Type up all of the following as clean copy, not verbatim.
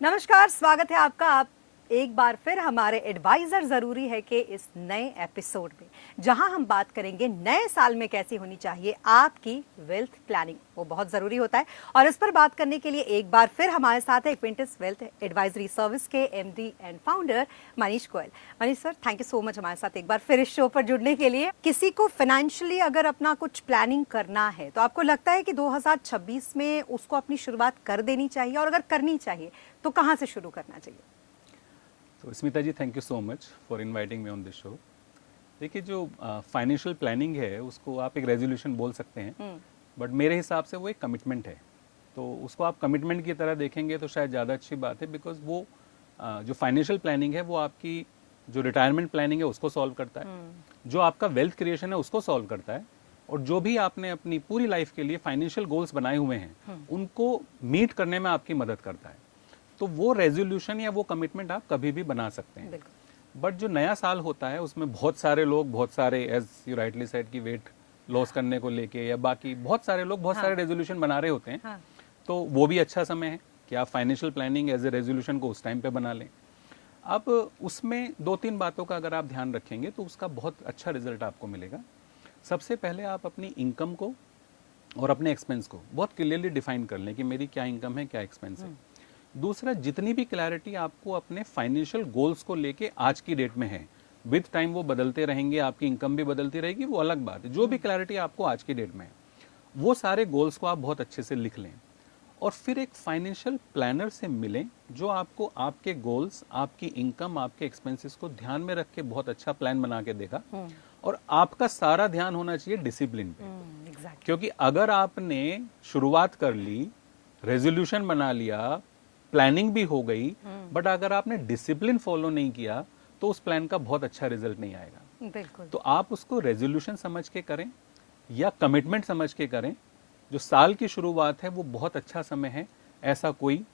नमस्कार, स्वागत है आपका। आप एक बार फिर हमारे एडवाइजर जरूरी है कि इस नए एपिसोड में, जहां हम बात करेंगे नए साल में कैसी होनी चाहिए आपकी वेल्थ प्लानिंग, वो बहुत जरूरी होता है। और इस पर बात करने के लिए एक बार फिर हमारे साथ है इक्विंटस वेल्थ एडवाइजरी सर्विस के MD and founder Manish Goyal. Manish sir, thank you so much हमारे साथ एक बार फिर इस शो पर जुड़ने के लिए। किसी को फाइनेंशियली अगर अपना कुछ प्लानिंग करना है तो आपको लगता है कि 2026 में उसको अपनी शुरुआत कर देनी चाहिए, और अगर करनी चाहिए तो कहाँ से शुरू करना चाहिए? तो Smita ji, thank you so much for inviting me on this show. देखिए, जो फाइनेंशियल प्लानिंग है उसको आप एक रेजोल्यूशन बोल सकते हैं, बट मेरे हिसाब से वो एक कमिटमेंट है। तो उसको आप कमिटमेंट की तरह देखेंगे तो शायद ज़्यादा अच्छी बात है, बिकॉज वो जो फाइनेंशियल प्लानिंग है वो आपकी जो रिटायरमेंट प्लानिंग है उसको सॉल्व करता है, जो आपका वेल्थ क्रिएशन है उसको सॉल्व करता है, और जो भी आपने अपनी पूरी लाइफ के लिए फाइनेंशियल गोल्स बनाए हुए हैं उनको मीट करने में आपकी मदद करता है। तो वो रेजोल्यूशन या वो कमिटमेंट आप कभी भी बना सकते हैं। बट जो नया साल होता है उसमें बहुत सारे लोग, बहुत सारे, एज यू राइटली सेड, कि वेट लॉस करने को लेके या बाकी बहुत सारे लोग बहुत सारे रेजोल्यूशन बना रहे होते हैं। तो वो भी अच्छा समय है कि आप financial planning as a resolution को उस टाइम पे बना लें। अब उसमें दो तीन बातों का अगर आप ध्यान रखेंगे तो उसका बहुत अच्छा रिजल्ट आपको मिलेगा। सबसे पहले आप अपनी इनकम को और अपने एक्सपेंस को बहुत क्लियरली डिफाइन कर लें कि मेरी क्या इनकम है, क्या एक्सपेंस है। दूसरा, जितनी भी क्लैरिटी आपको अपने फाइनेंशियल गोल्स को लेके आज की डेट में है, विद टाइम वो बदलते रहेंगे, आपकी इनकम भी बदलती रहेगी, वो अलग बात है। जो भी क्लैरिटी आपको आज की डेट में है, वो सारे गोल्स को आप बहुत अच्छे से लिख लें, और फिर एक फाइनेंशियल प्लानर से मिलें जो आपको आपके गोल्स, आपकी इनकम, आपके एक्सपेंसेस को ध्यान में रख के बहुत अच्छा प्लान बना के देगा। और आपका सारा ध्यान होना चाहिए डिसिप्लिन पे। क्योंकि अगर आपने शुरुआत कर ली, रेजोल्यूशन बना लिया, प्लानिंग भी हो गई, बट अगर आपने डिसिप्लिन फॉलो नहीं किया तो उस प्लान का बहुत अच्छा रिजल्ट नहीं आएगा। बिल्कुल। तो आप उसको रेजोल्यूशन समझ के करें या कमिटमेंट समझ के करें। जो साल की शुरुआत है वो बहुत अच्छा समय है ऐसा कोई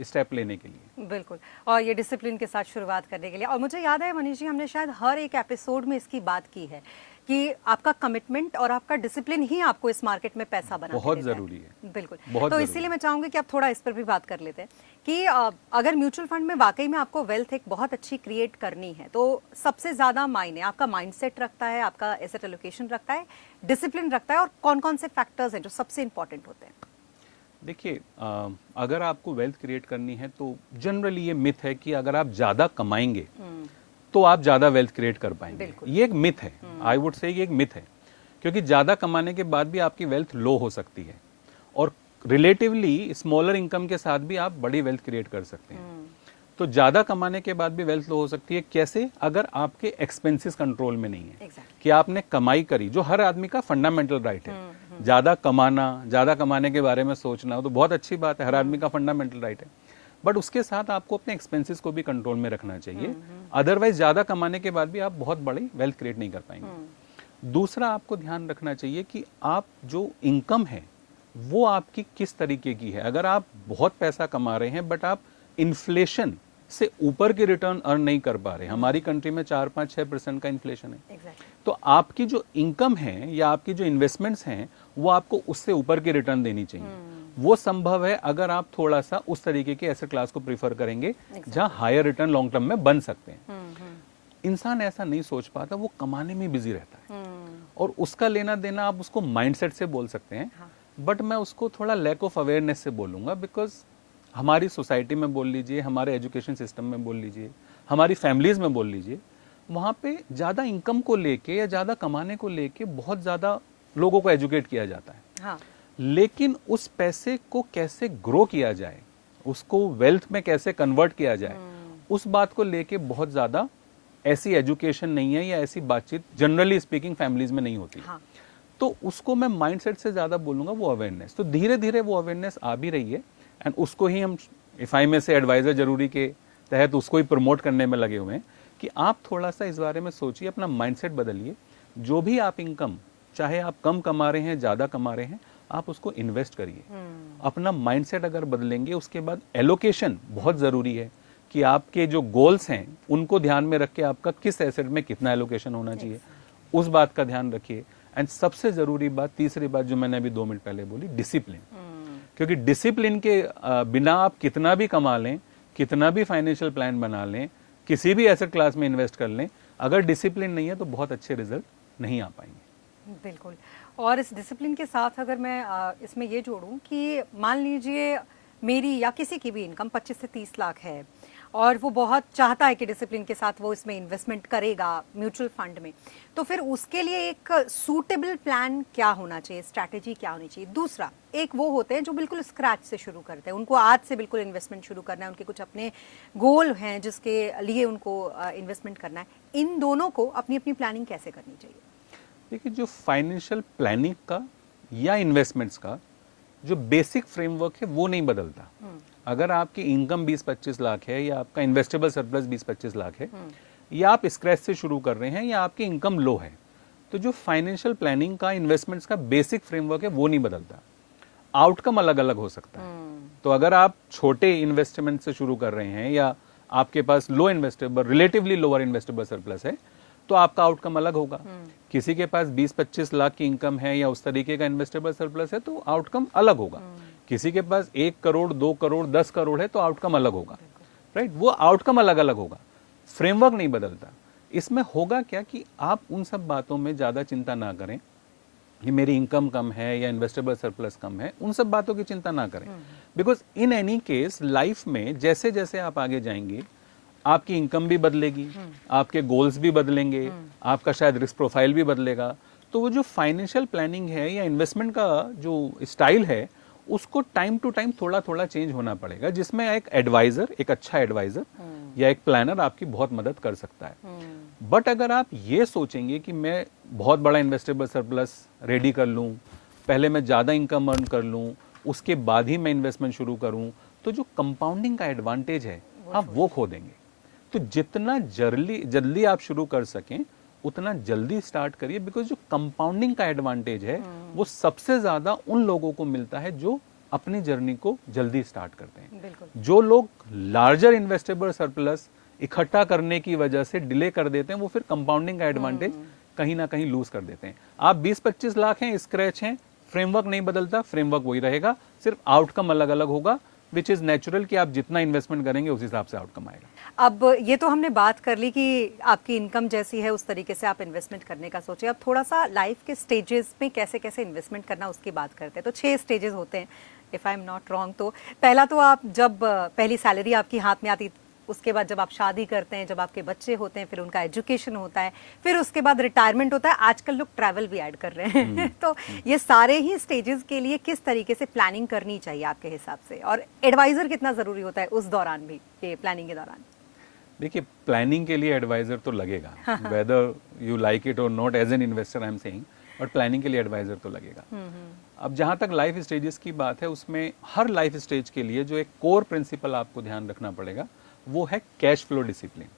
स्टेप लेने के लिए। बिल्कुल, और ये डिसिप्लिन के साथ शुरुआत करने के लिए। और मुझे याद है मनीष जी, हमने शायद हर एक एपिसोड में इसकी बात की है कि आपका कमिटमेंट और आपका डिसिप्लिन ही आपको इस मार्केट में पैसा बना बहुत जरूरी है। बिल्कुल। बहुत तो इसीलिए मैं चाहूंगी कि आप थोड़ा इस पर भी बात कर लेते हैं कि अगर म्यूचुअल फंड में वाकई में आपको वेल्थ एक बहुत अच्छी क्रिएट करनी है तो सबसे ज्यादा मायने आपका माइंडसेट रखता है, आपका एसेट एलोकेशन रखता है, डिसिप्लिन रखता है, और कौन कौन से फैक्टर्स हैं जो सबसे इंपॉर्टेंट होते हैं? देखिए, अगर आपको वेल्थ क्रिएट करनी है तो जनरली ये मिथ है कि अगर आप ज्यादा कमाएंगे तो आप ज्यादा वेल्थ क्रिएट कर पाएंगे। ये एक मिथ है, आई वुड से ये एक मिथ है, क्योंकि ज्यादा कमाने के बाद भी आपकी वेल्थ लो हो सकती है, और रिलेटिवली स्मॉलर इनकम के साथ भी आप बड़ी वेल्थ क्रिएट कर सकते हैं। तो ज्यादा कमाने के बाद भी वेल्थ लो हो सकती है। कैसे? अगर आपके एक्सपेंसेस कंट्रोल में नहीं है, कि आपने कमाई करी, जो हर आदमी का फंडामेंटल राइट है। ज्यादा कमाना, ज्यादा कमाने के बारे में सोचना तो बहुत अच्छी बात है, हर आदमी का फंडामेंटल राइट है, बट उसके साथ आपको अपने एक्सपेंसेस को भी कंट्रोल में रखना चाहिए। अदरवाइज ज्यादा कमाने के बाद भी आप बहुत बड़ी वेल्थ क्रिएट नहीं कर पाएंगे। दूसरा, आपको ध्यान रखना चाहिए कि आप जो इनकम है वो आपकी किस तरीके की है। अगर आप बहुत पैसा कमा रहे हैं बट आप इन्फ्लेशन से ऊपर के रिटर्न अर्न नहीं कर पा रहे, हमारी कंट्री में 4-5-6% का इन्फ्लेशन है, तो आपकी जो इनकम है या आपकी जो इन्वेस्टमेंट्स हैं वो आपको उससे ऊपर के रिटर्न देनी चाहिए। वो संभव है अगर आप थोड़ा सा उस तरीके के एसेट क्लास को प्रीफर करेंगे जहां हायर रिटर्न लॉन्ग टर्म में बन सकते हैं। इंसान ऐसा नहीं सोच पाता, वो कमाने में बिजी रहता है, और उसका लेना देना आप उसको माइंडसेट से बोल सकते हैं, बट मैं उसको थोड़ा लैक ऑफ अवेयरनेस से बोलूंगा। बिकॉज हमारी सोसाइटी में बोल लीजिए, हमारे एजुकेशन सिस्टम में बोल लीजिए, हमारी फैमिलीज में बोल लीजिए, वहाँ पे ज़्यादा इनकम को लेके या ज़्यादा कमाने को लेके बहुत ज़्यादा लोगों को एजुकेट किया जाता है। लेकिन उस पैसे को कैसे ग्रो किया जाए, उसको वेल्थ में कैसे कन्वर्ट किया जाए, उस बात को लेके बहुत ज़्यादा ऐसी एजुकेशन नहीं है या ऐसी बातचीत जनरली स्पीकिंग फैमिलीज में नहीं होती। तो उसको मैं माइंडसेट से ज़्यादा बोलूँगा वो अवेयरनेस। तो धीरे धीरे वो अवेयरनेस आ भी रही है, एंड उसको ही हम इफ आई में से एडवाइजर जरूरी के तहत उसको ही प्रमोट करने में लगे हुए हैं कि आप थोड़ा सा इस बारे में सोचिए, अपना माइंडसेट बदलिए। जो भी आप इनकम, चाहे आप कम कमा रहे हैं, ज़्यादा कमा रहे हैं, आप उसको इन्वेस्ट करिए। अपना माइंडसेट अगर बदलेंगे, उसके बाद एलोकेशन बहुत ज़रूरी है कि आपके जो गोल्स हैं उनको ध्यान में रख के आपका किस एसेट में कितना एलोकेशन होना चाहिए, उस बात का ध्यान रखिए। एंड सबसे ज़रूरी बात, तीसरी बात जो मैंने अभी 2 मिनट पहले बोली, डिसिप्लिन। क्योंकि डिसिप्लिन के बिना आप कितना भी कमा लें, कितना भी फाइनेंशियल प्लान बना लें, किसी भी एसेट क्लास में इन्वेस्ट कर लें, अगर डिसिप्लिन नहीं है तो बहुत अच्छे रिजल्ट नहीं आ पाएंगे। बिल्कुल। और इस डिसिप्लिन के साथ अगर मैं इसमें ये जोड़ूं कि मान लीजिए मेरी या किसी की भी इनकम 25 से 30 लाख है और वो बहुत चाहता है कि डिसिप्लिन के साथ वो इसमें इन्वेस्टमेंट करेगा म्यूचुअल फंड में, तो फिर उसके लिए एक सूटेबल प्लान क्या होना चाहिए, स्ट्रैटेजी क्या होनी चाहिए? दूसरा, एक वो होते हैं जो बिल्कुल स्क्रैच से शुरू करते हैं, उनको आज से बिल्कुल इन्वेस्टमेंट शुरू करना है, उनके कुछ अपने गोल हैं जिसके लिए उनको इन्वेस्टमेंट करना है। इन दोनों को अपनी अपनी प्लानिंग कैसे करनी चाहिए? देखिए, जो फाइनेंशियल प्लानिंग का या इन्वेस्टमेंट्स का जो बेसिक फ्रेमवर्क है वो नहीं बदलता। अगर आपकी इनकम 20-25 लाख है या आपका इन्वेस्टेबल सरप्लस 20-25 लाख है, या आप स्क्रैच से शुरू कर रहे हैं या आपकी इनकम लो है, तो जो फाइनेंशियल प्लानिंग का, इन्वेस्टमेंट्स का बेसिक फ्रेमवर्क है वो नहीं बदलता। आउटकम अलग अलग हो सकता है। तो अगर आप छोटे इन्वेस्टमेंट से शुरू कर रहे हैं या आपके पास low investable, relatively lower investable surplus है, तो आपका आउटकम अलग होगा। किसी के पास 20-25 लाख की इनकम है या उस तरीके का इन्वेस्टेबल सरप्लस है, तो आउटकम अलग होगा। किसी के पास 1 करोड़, 2 करोड़, 10 करोड़ है, तो आउटकम अलग होगा। राइट, वो आउटकम अलग अलग होगा, फ्रेमवर्क नहीं बदलता। इसमें होगा क्या कि आप उन सब बातों में ज्यादा चिंता ना करें कि मेरी इनकम कम है या इन्वेस्टेबल सरप्लस कम है, उन सब बातों की चिंता ना करें। Because in any case life में जैसे जैसे आप आगे जाएंगे, आपकी इनकम भी बदलेगी, आपके गोल्स भी बदलेंगे, आपका शायद रिस्क प्रोफाइल भी बदलेगा। तो वो जो फाइनेंशियल प्लानिंग है या इन्वेस्टमेंट का जो स्टाइल है, उसको टाइम टू टाइम थोड़ा थोड़ा चेंज होना पड़ेगा, जिसमें एक एडवाइजर, एक अच्छा एडवाइजर या एक प्लानर आपकी बहुत मदद कर सकता है। बट अगर आप ये सोचेंगे कि मैं बहुत बड़ा इन्वेस्टेबल सरप्लस रेडी कर लूं, पहले मैं ज्यादा इनकम अर्न कर लूं, उसके बाद ही मैं इन्वेस्टमेंट शुरू करूं, तो जो कंपाउंडिंग का एडवांटेज है आप वो खो देंगे। तो जितना जल्दी आप शुरू कर सकें उतना जल्दी स्टार्ट करिए, बिकॉज जो कंपाउंडिंग का एडवांटेज है वो सबसे ज्यादा उन लोगों को मिलता है जो अपनी जर्नी को जल्दी स्टार्ट करते हैं। जो लोग लार्जर इन्वेस्टेबल सरप्लस इकट्ठा करने की वजह से डिले कर देते हैं, वो फिर कंपाउंडिंग का एडवांटेज कहीं ना कहीं लूज कर देते हैं। आप 20-25 लाख हैं, स्क्रैच हैं, फ्रेमवर्क नहीं बदलता, फ्रेमवर्क वही रहेगा, सिर्फ आउटकम अलग अलग होगा, विच इज नेचुरल कि आप जितना इन्वेस्टमेंट करेंगे उस हिसाब से आउटकम आएगा। अब ये तो हमने बात कर ली कि आपकी इनकम जैसी है उस तरीके से आप इन्वेस्टमेंट करने का सोचिए। अब थोड़ा सा लाइफ के स्टेजेस में कैसे कैसे इन्वेस्टमेंट करना उसकी बात करते हैं। तो 6 स्टेजेस होते हैं if I am not wrong. तो पहला तो आप जब पहली सैलरी आपकी हाथ में आती, उसके बाद जब आप शादी करते हैं, जब आपके बच्चे होते हैं, फिर उनका एजुकेशन होता है, फिर उसके बाद रिटायरमेंट होता है, आजकल लोग ट्रैवल भी ऐड कर रहे हैं। तो ये सारे ही स्टेजेस के लिए किस तरीके से प्लानिंग करनी चाहिए आपके हिसाब से, और एडवाइजर कितना जरूरी होता है उस दौरान भी, ये प्लानिंग के दौरान? देखिए, प्लानिंग के लिए एडवाइजर तो लगेगा, वेदर यू लाइक इट और not, as an investor I am saying, but planning के लिए एडवाइजर तो लगेगा। अब जहां तक लाइफ स्टेजेस की बात है, उसमें हर लाइफ स्टेज के लिए जो एक कोर प्रिंसिपल आपको ध्यान रखना पड़ेगा वो है कैश फ्लो डिसिप्लिन,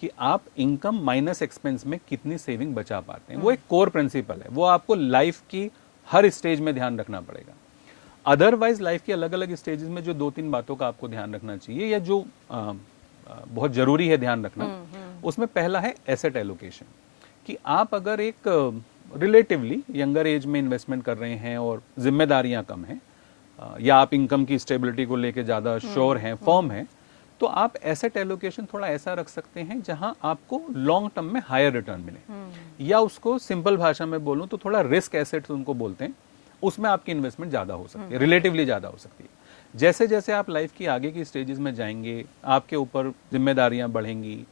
कि आप इनकम माइनस एक्सपेंस में कितनी सेविंग बचा पाते हैं। वो एक कोर प्रिंसिपल है, वो आपको लाइफ की हर स्टेज में ध्यान रखना पड़ेगा। अदरवाइज लाइफ की अलग अलग स्टेजेस में जो 2-3 बातों का आपको ध्यान रखना चाहिए या जो बहुत जरूरी है ध्यान रखना, उसमें पहला है एसेट एलोकेशन, कि आप अगर एक रिलेटिवली यंगर एज में इन्वेस्टमेंट कर रहे हैं और जिम्मेदारियां कम हैं, या आप इनकम की स्टेबिलिटी को लेकर ज्यादा श्योर हैं, फर्म है, तो आप एसेट एलोकेशन थोड़ा ऐसा रख सकते हैं जहां आपको लॉन्ग टर्म में हायर रिटर्न मिले, या उसको सिंपल भाषा में बोलूं तो थोड़ा रिस्क एसेट्स उनको बोलते हैं, उसमें आपकी इन्वेस्टमेंट ज्यादा हो सकती है, रिलेटिवली ज्यादा हो सकती है। जैसे जैसे आप लाइफ की आगे की स्टेजेस में जाएंगे, आपके ऊपर जिम्मेदारियां बढ़ेंगी,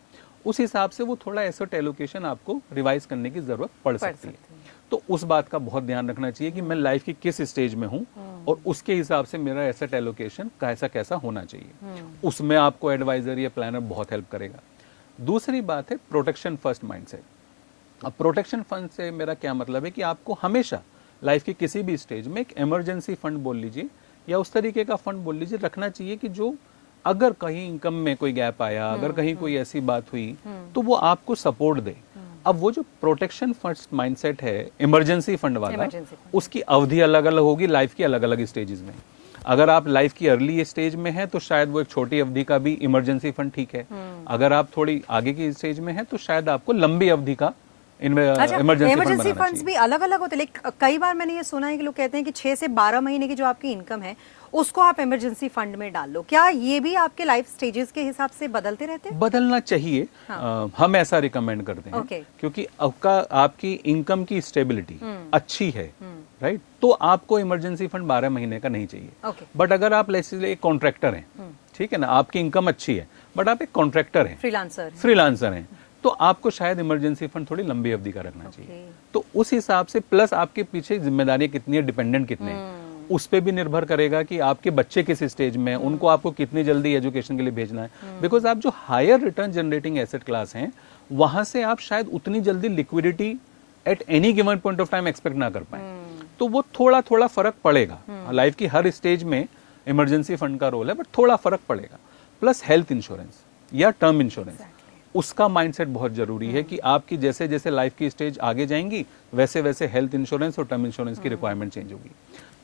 उस हिसाब से वो थोड़ा एसेट एलोकेशन आपको रिवाइज करने की जरूरत पड़ सकती है। तो उस बात का बहुत ध्यान रखना चाहिए कि मैं लाइफ की किस स्टेज में हूं और उसके हिसाब से मेरा एसेट एलोकेशन कैसा कैसा होना चाहिए। उसमें आपको एडवाइजर या प्लानर बहुत हेल्प करेगा। दूसरी बात है प्रोटेक्शन फर्स्ट माइंडसेट। अब प्रोटेक्शन फंड से मेरा क्या मतलब है कि आपको हमेशा लाइफ के किसी भी स्टेज में एक इमरजेंसी फंड बोल लीजिए या उस तरीके का फंड बोल लीजिए रखना चाहिए कि जो अगर कहीं इनकम में कोई गैप आया, अगर कहीं कोई ऐसी बात हुई तो वो आपको सपोर्ट दे। अब वो जो प्रोटेक्शन फर्स्ट माइंडसेट है, इमरजेंसी फंड वाला, उसकी अवधि अलग अलग होगी लाइफ की अलग अलग स्टेजेस में। अगर आप लाइफ की अर्ली स्टेज में हैं तो शायद वो एक छोटी अवधि का भी इमरजेंसी फंड ठीक है। अगर आप थोड़ी आगे की स्टेज में हैं तो शायद आपको लंबी अवधि का इमरजेंसी फंड्स भी अलग अलग होते हैं। कई बार मैंने ये सुना है कि लोग कहते हैं कि 6 से 12 महीने की जो आपकी इनकम है उसको आप इमरजेंसी फंड में डाल लो। क्या ये भी आपके लाइफ स्टेजेस के हिसाब से बदलते रहते हैं? बदलना चाहिए। हाँ। हम ऐसा रिकमेंड करते हैं Okay. क्योंकि आपकी इनकम की स्टेबिलिटी अच्छी है, राइट, तो आपको इमरजेंसी फंड 12 महीने का नहीं चाहिए। Okay. बट अगर आप एक कॉन्ट्रैक्टर हैं, ठीक है ना, आपकी इनकम अच्छी है बट आप एक कॉन्ट्रैक्टर हैं, फ्रीलांसर हैं, तो आपको शायद इमरजेंसी फंड थोड़ी लंबी अवधि का रखना चाहिए। तो उस हिसाब से प्लस आपके पीछे जिम्मेदारी कितनी है, डिपेंडेंट कितने हैं, उस पे भी निर्भर करेगा कि आपके बच्चे किस स्टेज में हैं, उनको आपको कितनी जल्दी एजुकेशन के लिए भेजना है। बिकॉज आप जो higher return generating asset class हैं वहां से आप शायद उतनी जल्दी liquidity at any given point of time expect ना कर पाए। तो वो थोड़ा थोड़ा फर्क पड़ेगा। लाइफ की हर स्टेज में इमरजेंसी फंड का रोल है, बट थोड़ा फर्क पड़ेगा। प्लस हेल्थ इंश्योरेंस या टर्म इंश्योरेंस, उसका माइंडसेट बहुत जरूरी है कि आपकी जैसे जैसे लाइफ की स्टेज आगे जाएंगी वैसे वैसे हेल्थ इंश्योरेंस और टर्म इंश्योरेंस की रिक्वायरमेंट चेंज होगी।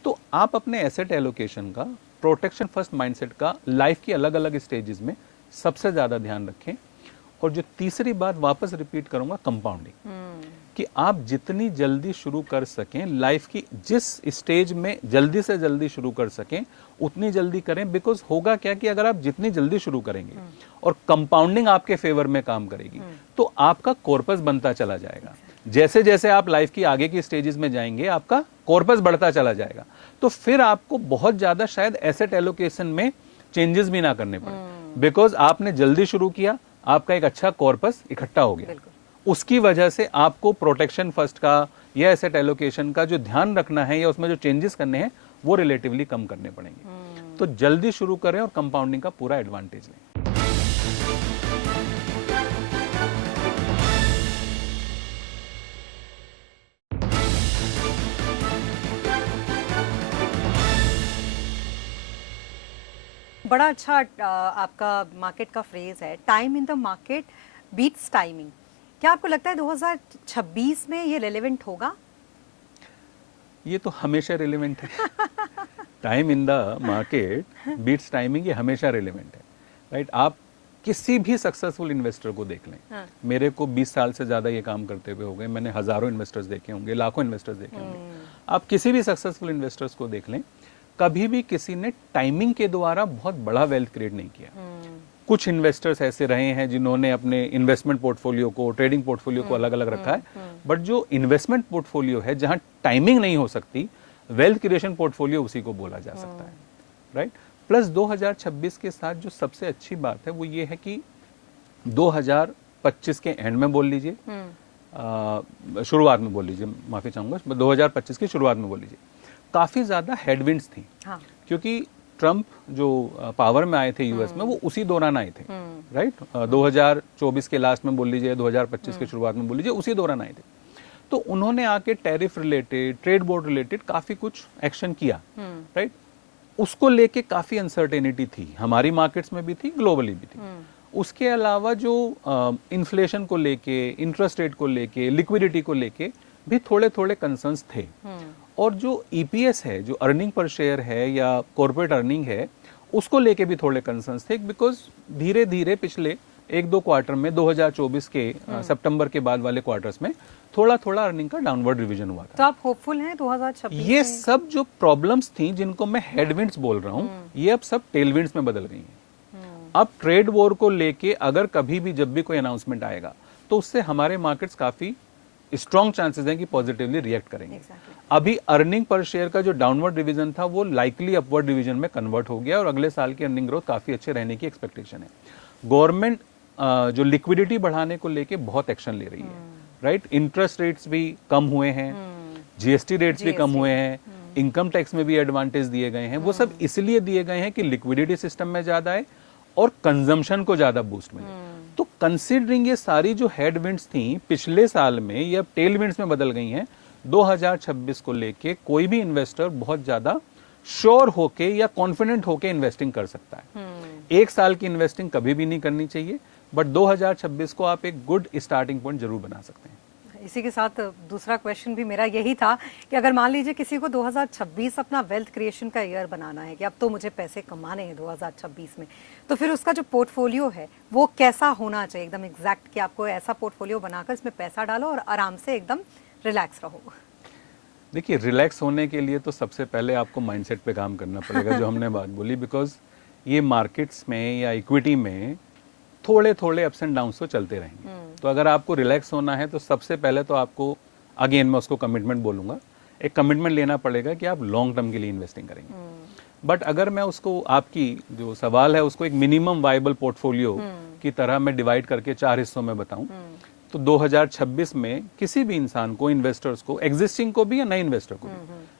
तो आप अपने एसेट एलोकेशन का, प्रोटेक्शन फर्स्ट माइंडसेट का लाइफ की अलग अलग स्टेजेस में सबसे ज्यादा ध्यान रखें। और जो तीसरी बात वापस रिपीट करूंगा, कंपाउंडिंग, कि आप जितनी जल्दी शुरू कर सकें लाइफ की, जिस स्टेज में जल्दी से जल्दी शुरू कर सकें उतनी जल्दी करें। बिकॉज होगा क्या कि अगर आप जितनी जल्दी शुरू करेंगे और कंपाउंडिंग आपके फेवर में काम करेगी तो आपका कॉर्पस बनता चला जाएगा। जैसे जैसे आप लाइफ की आगे की स्टेजेस में जाएंगे आपका कॉर्पस बढ़ता चला जाएगा। तो फिर आपको बहुत ज्यादा शायद एसेट एलोकेशन में चेंजेस भी ना करने पड़े, बिकॉज आपने जल्दी शुरू किया, आपका एक अच्छा कॉर्पस इकट्ठा हो गया। उसकी वजह से आपको प्रोटेक्शन फर्स्ट का या एसेट एलोकेशन का जो ध्यान रखना है या उसमें जो चेंजेस करने हैं वो रिलेटिवली कम करने पड़ेंगे। तो जल्दी शुरू करें और कंपाउंडिंग का पूरा एडवांटेज लें। बड़ा अच्छा आपका मार्केट का फ्रेज है, time in the market beats timing. क्या आपको लगता है 2026 में ये रेलेवेंट होगा? ये तो हमेशा रिलेवेंट है। Time in the market beats timing, ये हमेशा रिलेवेंट है, राइट। आप किसी भी सक्सेसफुल इन्वेस्टर को देख लें। हाँ। मेरे को 20 साल से ज्यादा ये काम करते हुए हो गए, मैंने हजारों इन्वेस्टर्स देखे होंगे, लाखों इन्वेस्टर्स देखे होंगे। आप किसी भी सक्सेसफुल इन्वेस्टर्स को देख लें, कभी भी किसी ने टाइमिंग के द्वारा बहुत बड़ा वेल्थ क्रिएट नहीं किया। कुछ इन्वेस्टर्स ऐसे रहे हैं जिन्होंने अपने इन्वेस्टमेंट पोर्टफोलियो को, ट्रेडिंग पोर्टफोलियो को अलग अलग रखा है, बट जो इन्वेस्टमेंट पोर्टफोलियो है जहां टाइमिंग नहीं हो सकती, वेल्थ क्रिएशन पोर्टफोलियो उसी को बोला जा सकता है, राइट। प्लस 2026 के साथ जो सबसे अच्छी बात है वो ये है कि 2025 के एंड में बोल लीजिए, शुरुआत में बोल लीजिए, माफी चाहूंगा, 2025 की शुरुआत में बोल लीजिए, काफी ज्यादा हेडविंड्स थी। हाँ। क्योंकि ट्रंप जो पावर में आए थे यूएस में वो उसी दौरान आए थे, राइट। 2024 के लास्ट में बोल लीजिए, 2025 के शुरुआत में बोल लीजिए, उसी दौरान आए थे। तो उन्होंने आके tariff related, trade board related काफी कुछ एक्शन किया, राइट। उसको लेके काफी अनसर्टेनिटी थी, हमारी मार्केट्स में भी थी, ग्लोबली भी थी। उसके अलावा जो इन्फ्लेशन को लेके, इंटरेस्ट रेट को लेके, लिक्विडिटी को लेके भी थोड़े थोड़े कंसर्न्स थे। और जो ईपीएस है, जो अर्निंग पर शेयर है या कॉर्पोरेट अर्निंग है, उसको लेके भी थोड़े कंसर्न्स थे। बिकॉज धीरे धीरे पिछले 1-2 क्वार्टर में 2024 के सितंबर के बाद वाले क्वार्टर्स में थोड़ा थोड़ा अर्निंग का डाउनवर्ड रिवीजन हुआ था। तो आप होपफुल हैं 2026? ये सब जो प्रॉब्लम्स थी जिनको मैं हेडविंड्स बोल रहा हूँ, ये अब सब टेलविंड्स में बदल गई हैं। अब ट्रेड वॉर को लेके अगर कभी भी जब भी कोई अनाउंसमेंट आएगा तो उससे हमारे मार्केट्स काफी स्ट्रॉन्ग चांसेस हैं कि पॉजिटिवली रिएक्ट करेंगे। अभी अर्निंग पर शेयर का जो डाउनवर्ड रिवीजन था वो लाइकली अपवर्ड रिवीजन में कन्वर्ट हो गया और अगले साल की अर्निंग ग्रोथ काफी अच्छे रहने की एक्सपेक्टेशन है। गवर्नमेंट जो लिक्विडिटी बढ़ाने को लेके बहुत एक्शन ले रही है, राइट। इंटरेस्ट रेट्स भी कम हुए हैं, जीएसटी रेट्स भी कम हुए हैं, इनकम टैक्स में भी एडवांटेज दिए गए हैं। वो सब इसलिए दिए गए हैं कि लिक्विडिटी सिस्टम में ज्यादा है और कंजम्पशन को ज्यादा बूस्ट मिले। तो कंसीडरिंग ये सारी जो हेडविंड्स थी पिछले साल में, ये अब टेलविंड्स में बदल गई हैं। 2026 को लेके कोई भी इन्वेस्टर बहुत ज्यादा श्योर होके या कॉन्फिडेंट होके इन्वेस्टिंग कर सकता है। एक साल की इन्वेस्टिंग कभी भी नहीं करनी चाहिए, बट 2026 को आप एक गुड स्टार्टिंग पॉइंट जरूर बना सकते हैं। इसी के साथ दूसरा क्वेश्चन भी मेरा यही था कि अगर मान लीजिए किसी को 2026 अपना वेल्थ क्रिएशन का ईयर बनाना है कि अब तो मुझे पैसे कमाने हैं 2026 में, तो फिर उसका जो पोर्टफोलियो है वो कैसा होना चाहिए, एकदम एग्जैक्ट, कि आपको ऐसा पोर्टफोलियो बनाकर इसमें पैसा डालो और आराम से एकदम रिलैक्स रहो? देखिए, रिलैक्स होने के लिए तो सबसे पहले आपको माइंडसेट पे काम करना पड़ेगा, जो हमने बात बोली, बिकॉज ये मार्केट्स में या इक्विटी में थोड़े थोड़े अप्स एंड डाउन्स तो चलते रहेंगे। तो अगर आपको रिलैक्स होना है तो सबसे पहले तो आपको, अगेन मैं उसको कमिटमेंट बोलूंगा, एक कमिटमेंट लेना पड़ेगा कि आप लॉन्ग टर्म के लिए इन्वेस्टिंग करेंगे। बट अगर मैं उसको, आपकी जो सवाल है उसको एक मिनिमम वाइबल पोर्टफोलियो की तरह मैं डिवाइड करके 4 हिस्सों में बताऊं, तो 2026 में किसी भी इंसान को, इन्वेस्टर्स को, एग्जिस्टिंग को भी या नए इन्वेस्टर को भी,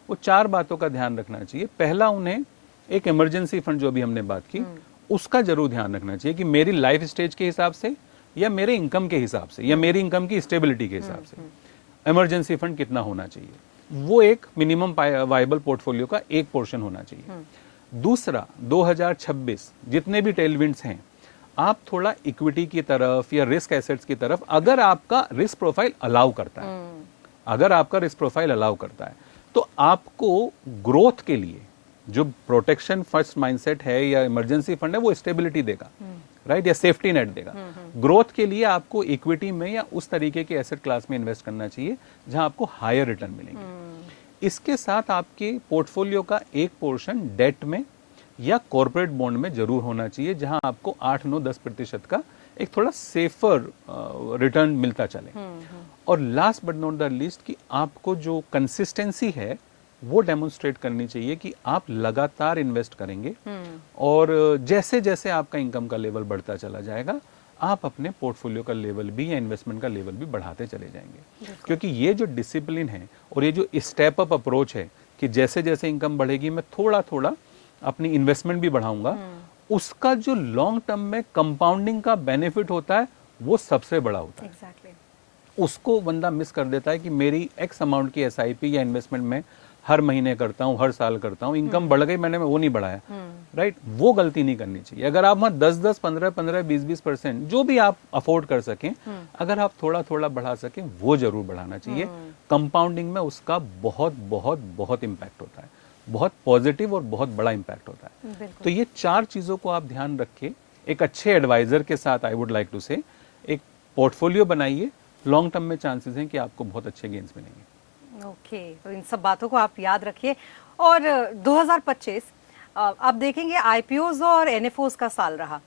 वो 4 बातों का ध्यान रखना चाहिए। पहला, उन्हें एक इमरजेंसी फंड, जो भी हमने बात की, उसका जरूर ध्यान रखना चाहिए कि मेरी लाइफ स्टेज के हिसाब से या मेरे इनकम के हिसाब से या मेरी इनकम की स्टेबिलिटी के हिसाब से इमरजेंसी फंड कितना होना चाहिए। वो एक मिनिमम वाइबल पोर्टफोलियो का एक पोर्शन होना चाहिए। दूसरा, 2026 जितने भी टेलविंड्स हैं, आप थोड़ा इक्विटी की तरफ या रिस्क एसेट्स की तरफ, अगर आपका रिस्क प्रोफाइल अलाउ करता है, अगर आपका रिस्क प्रोफाइल अलाउ करता है, तो आपको ग्रोथ के लिए जो प्रोटेक्शन फर्स्ट माइंडसेट है या इमरजेंसी फंड है, वो स्टेबिलिटी देगा, राइट, या सेफ्टी नेट देगा। ग्रोथ के लिए आपको इक्विटी में या उस तरीके के एसेट क्लास में इन्वेस्ट करना चाहिए जहां आपको हायर रिटर्न मिलेंगे। इसके साथ आपके पोर्टफोलियो का एक पोर्शन डेट में या कॉर्पोरेट बॉन्ड में जरूर होना चाहिए, जहां आपको 8-9-10% का एक थोड़ा सेफर रिटर्न मिलता चले। और last but not the least, कि आपको जो कंसिस्टेंसी है वो डेमोन्स्ट्रेट करनी चाहिए कि आप लगातार इन्वेस्ट करेंगे, और जैसे जैसे आपका इनकम का लेवल बढ़ता चला जाएगा, आप अपने पोर्टफोलियो का लेवल भी या इन्वेस्टमेंट का लेवल भी बढ़ाते चले जाएंगे। क्योंकि ये जो डिसिप्लिन है और ये जो स्टेप अप अप्रोच है कि जैसे जैसे इनकम बढ़ेगी मैं थोड़ा थोड़ा अपनी इन्वेस्टमेंट भी बढ़ाऊंगा, उसका जो लॉन्ग टर्म में कंपाउंडिंग का बेनिफिट होता है वो सबसे बड़ा होता है। उसको बंदा मिस कर देता है कि मेरी एक्स अमाउंट की एसआईपी या इन्वेस्टमेंट में हर महीने करता हूं, हर साल करता हूं, इनकम बढ़ गई, मैंने वो नहीं बढ़ाया, राइट। वो गलती नहीं करनी चाहिए। अगर आप 10-10, 15-15, 20-20% जो भी आप अफोर्ड कर सकें, अगर आप थोड़ा थोड़ा बढ़ा सकें, वो जरूर बढ़ाना चाहिए। कंपाउंडिंग में उसका बहुत बहुत बहुत इंपैक्ट होता है, बहुत पॉजिटिव और बहुत बड़ा इंपैक्ट होता है। तो ये 4 चीजों को आप ध्यान रखिए, एक अच्छे एडवाइजर के साथ, आई वुड लाइक टू से, एक पोर्टफोलियो बनाइए। लॉन्ग टर्म में चांसेस हैं कि आपको बहुत अच्छे गेन्स मिलेंगे। ओके, तो इन सब बातों को आप याद रखिए। और 2025 आप देखेंगे आईपीओज और एनएफओज का साल रहा।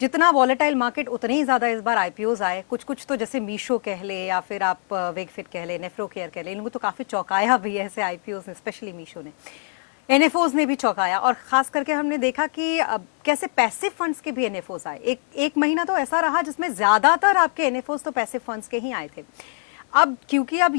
जितना वॉलेटाइल मार्केट, उतने ही ज्यादा इस बार आईपीओज आए। कुछ कुछ तो जैसे मीशो कह ले या फिर आप वेगफिट कह ले, नेफ्रो केयर कह ले, इनको तो काफी चौंकाया भी है ऐसे आईपीओज ने, स्पेशली मीशो ने। एनएफओज ने भी चौंकाया, और खास करके हमने देखा कि कैसे पैसिव फंड्स के भी एनएफओज आए। एक महीना तो ऐसा रहा जिसमें ज्यादातर आपके एनएफओज तो पैसिव फंड्स के ही आए थे। अब क्योंकि अब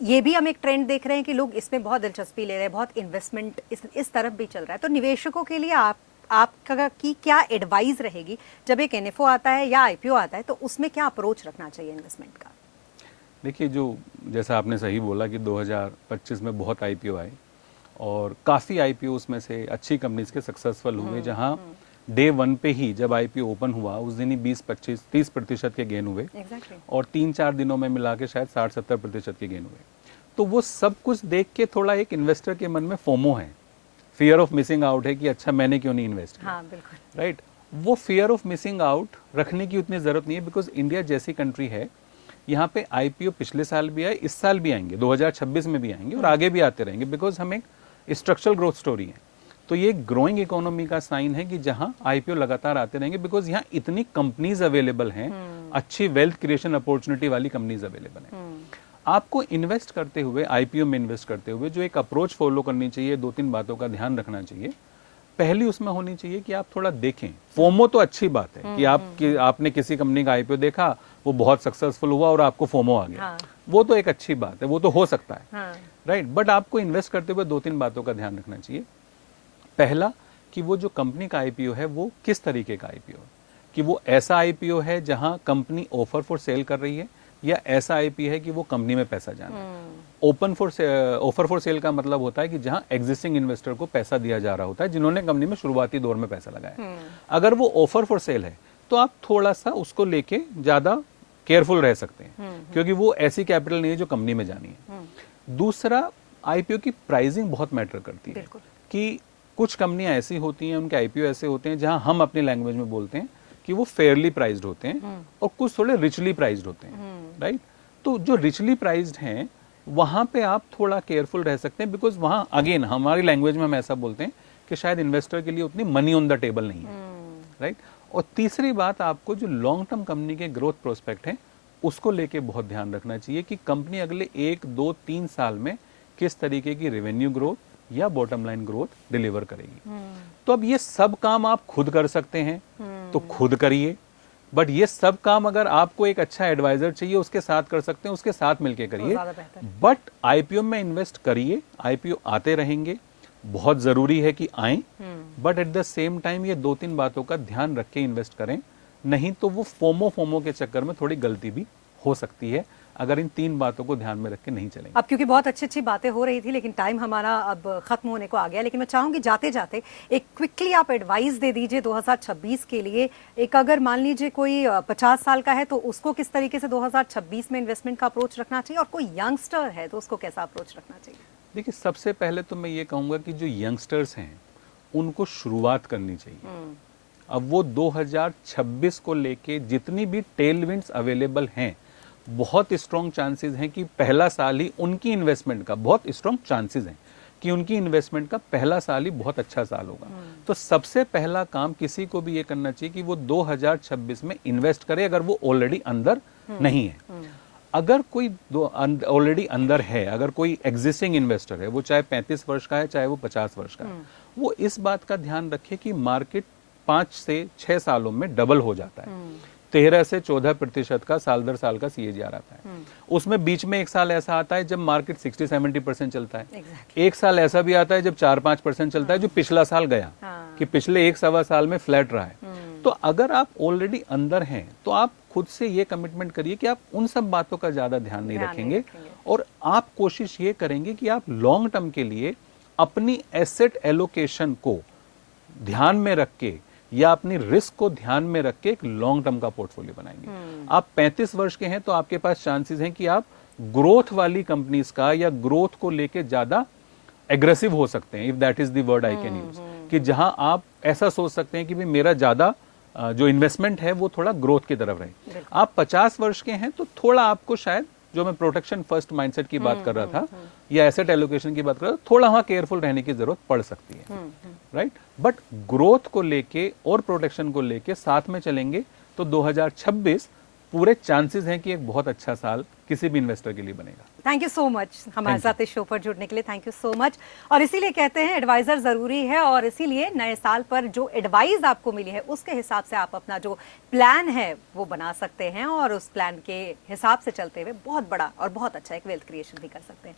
ये भी हम एक ट्रेंड देख रहे हैं कि लोग इसमें बहुत दिलचस्पी ले रहे हैं, बहुत इन्वेस्टमेंट इस तरफ भी चल रहा है। तो निवेशकों के लिए आपका की क्या एडवाइस रहेगी जब एक एनएफओ आता है या आईपीओ आता है, तो उसमें क्या अप्रोच रखना चाहिए इन्वेस्टमेंट का? देखिए, जो जैसा आपने सही बोला कि 2025 में बहुत आईपीओ आए, और काफ़ी आईपीओ उसमें से अच्छी कंपनीज के सक्सेसफुल हुए, जहां डे 1 पे ही जब आईपीओ ओपन हुआ उस दिन ही 20-25-30% के गेन हुए, और 3-4 दिनों में मिला के शायद 60-70% के गेन हुए। तो वो सब कुछ देख के थोड़ा एक इन्वेस्टर के मन में फोमो है, फियर ऑफ मिसिंग आउट है कि अच्छा मैंने क्यों नहीं इन्वेस्ट किया, राइट। वो फियर ऑफ मिसिंग आउट रखने की उतनी जरूरत नहीं है, बिकॉज इंडिया जैसी कंट्री है, यहाँ पे आईपीओ पिछले साल भी आए, इस साल भी आएंगे, 2026 में भी आएंगे और आगे भी आते रहेंगे, बिकॉज हम एक स्ट्रक्चरल ग्रोथ स्टोरी है। तो ये ग्रोइंग इकोनॉमी का साइन है कि जहां आईपीओ लगातार आते रहेंगे, बिकॉज यहाँ इतनी कंपनीज अवेलेबल हैं, अच्छी वेल्थ क्रिएशन अपॉर्चुनिटी वाली कंपनीज अवेलेबल हैं। आपको इन्वेस्ट करते हुए, आईपीओ में इन्वेस्ट करते हुए जो एक अप्रोच फॉलो करनी चाहिए, 2-3 बातों का ध्यान रखना चाहिए। पहली उसमें होनी चाहिए कि आप थोड़ा देखें। फोमो तो अच्छी बात है कि आपने किसी कंपनी का आईपीओ देखा, वो बहुत सक्सेसफुल हुआ और आपको फोमो आ गया, वो तो एक अच्छी बात है, वो तो हो सकता है, राइट। बट आपको इन्वेस्ट करते हुए 2-3 बातों का ध्यान रखना चाहिए। पहला, कि वो जो कंपनी का आईपीओ है वो किस तरीके का आईपीओ है, कि वो ऐसा आईपीओ है जहां कंपनी ऑफर फॉर सेल कर रही है, या ऐसा आईपीओ है कि वो कंपनी में पैसा जाना है। ऑफर फॉर सेल का मतलब होता है कि जहां एग्जिस्टिंग इन्वेस्टर को पैसा दिया जा रहा होता है, जिन्होंने कंपनी में शुरुआती दौर में पैसा लगाया। अगर वो ऑफर फॉर सेल है तो आप थोड़ा सा उसको लेके ज्यादा केयरफुल रह सकते हैं, क्योंकि वो ऐसी कैपिटल नहीं है जो कंपनी में जानी है। दूसरा, आईपीओ की प्राइसिंग बहुत मैटर करती है, कि कुछ कंपनियां ऐसी होती हैं, उनके आईपीओ ऐसे होते हैं जहां हम अपनी लैंग्वेज में बोलते हैं कि वो फेयरली प्राइस्ड होते हैं, और कुछ थोड़े रिचली प्राइस्ड होते हैं, राइट। तो जो रिचली प्राइस्ड हैं वहां पे आप थोड़ा केयरफुल रह सकते हैं, बिकॉज वहां अगेन हमारी लैंग्वेज में हम ऐसा बोलते हैं कि शायद इन्वेस्टर के लिए उतनी मनी ऑन द टेबल नहीं है, राइट। और तीसरी बात, आपको जो लॉन्ग टर्म कंपनी के ग्रोथ प्रोस्पेक्ट हैं उसको लेके बहुत ध्यान रखना चाहिए कि कंपनी अगले 1, 2, 3 साल में किस तरीके की रेवेन्यू ग्रोथ या बॉटम लाइन ग्रोथ डिलीवर करेगी। तो अब ये सब काम आप खुद कर सकते हैं तो खुद करिए, बट ये सब काम अगर आपको एक अच्छा एडवाइजर चाहिए उसके साथ कर सकते हैं, उसके साथ मिलके करिए। बट आईपीओ में इन्वेस्ट करिए, आईपीओ आते रहेंगे, बहुत जरूरी है कि आए, but at the same time ये 2-3 बातों का ध्यान रख के इन्वेस्ट करें, नहीं तो वो फोमो के चक्कर में थोड़ी गलती भी हो सकती है अगर इन 3 बातों को ध्यान में रख के नहीं चलेंगे। अब क्योंकि बहुत अच्छी बातें हो रही थी लेकिन टाइम हमारा अब खत्म होने को आ गया, लेकिन मैं चाहूंगी जाते जाते एक क्विकली आप एडवाइस दे दीजिए 2026 के लिए। एक अगर मान लीजिए कोई 50 साल का है तो उसको किस तरीके से 2026 में इन्वेस्टमेंट का अप्रोच रखना चाहिए, और कोई यंगस्टर है तो उसको कैसा अप्रोच रखना चाहिए? देखिए, सबसे पहले तो मैं ये कहूंगा कि जो यंगस्टर्स हैं उनको शुरुआत करनी चाहिए। अब वो 2026 को लेके जितनी भी टेलविंड्स अवेलेबल हैं, बहुत स्ट्रॉन्ग चांसेस हैं कि पहला साल ही उनकी इन्वेस्टमेंट का, बहुत स्ट्रॉन्ग चांसेस हैं कि उनकी इन्वेस्टमेंट का पहला साल ही बहुत अच्छा साल होगा। तो सबसे पहला काम किसी को भी ये करना चाहिए कि वो 2026 में इन्वेस्ट करे, अगर वो ऑलरेडी अंदर नहीं है। अगर कोई ऑलरेडी अंदर है, अगर कोई एग्जिस्टिंग इन्वेस्टर है, वो चाहे 35 वर्ष का है चाहे वो 50 वर्ष का है, वो इस बात का ध्यान रखे कि मार्केट 5 से 6 सालों में डबल हो जाता है। 13 से 14% का साल दर साल का CAGR आता है। उसमें बीच में एक साल ऐसा आता है जब मार्केट 60-70% चलता है। एक साल ऐसा भी आता है जब 4-5% चलता है, जो पिछला साल गया, कि पिछले 1-1.25 साल में फ्लैट रहा है। तो अगर आप ऑलरेडी अंदर हैं तो आप खुद से ये कमिटमेंट करिए कि आप उन सब बातों का ज्यादा ध्यान नहीं रखेंगे, और आप कोशिश ये करेंगे कि आप लॉन्ग टर्म के लिए अपनी एसेट एलोकेशन को ध्यान में रख के या अपनी रिस्क को ध्यान में रख के एक लॉन्ग टर्म का पोर्टफोलियो बनाएंगे। आप 35 वर्ष के हैं तो आपके पास चांसेस हैं कि आप ग्रोथ वाली कंपनीज का या ग्रोथ को लेके ज्यादा एग्रेसिव हो सकते हैं, if that is the word I can use, कि जहां आप ऐसा सोच सकते हैं कि भाई मेरा ज्यादा जो इन्वेस्टमेंट है वो थोड़ा ग्रोथ की तरफ रहे। आप 50 वर्ष के हैं तो थोड़ा आपको शायद, जो मैं प्रोटेक्शन फर्स्ट माइंडसेट की बात कर रहा था या एसेट एलोकेशन की बात कर रहा था, थोड़ा वहां केयरफुल रहने की जरूरत पड़ सकती है, राइट। बट ग्रोथ को लेके और प्रोटेक्शन को लेके साथ में चलेंगे तो 2026 पूरे चांसेस हैं कि एक बहुत अच्छा साल किसी भी इन्वेस्टर के लिए बनेगा। थैंक यू सो मच हमारे साथ इस शो पर जुड़ने के लिए, थैंक यू सो मच। और इसीलिए कहते हैं एडवाइजर जरूरी है, और इसीलिए नए साल पर जो एडवाइस आपको मिली है उसके हिसाब से आप अपना जो प्लान है वो बना सकते हैं, और उस प्लान के हिसाब से चलते हुए बहुत बड़ा और बहुत अच्छा एक वेल्थ क्रिएशन भी कर सकते हैं।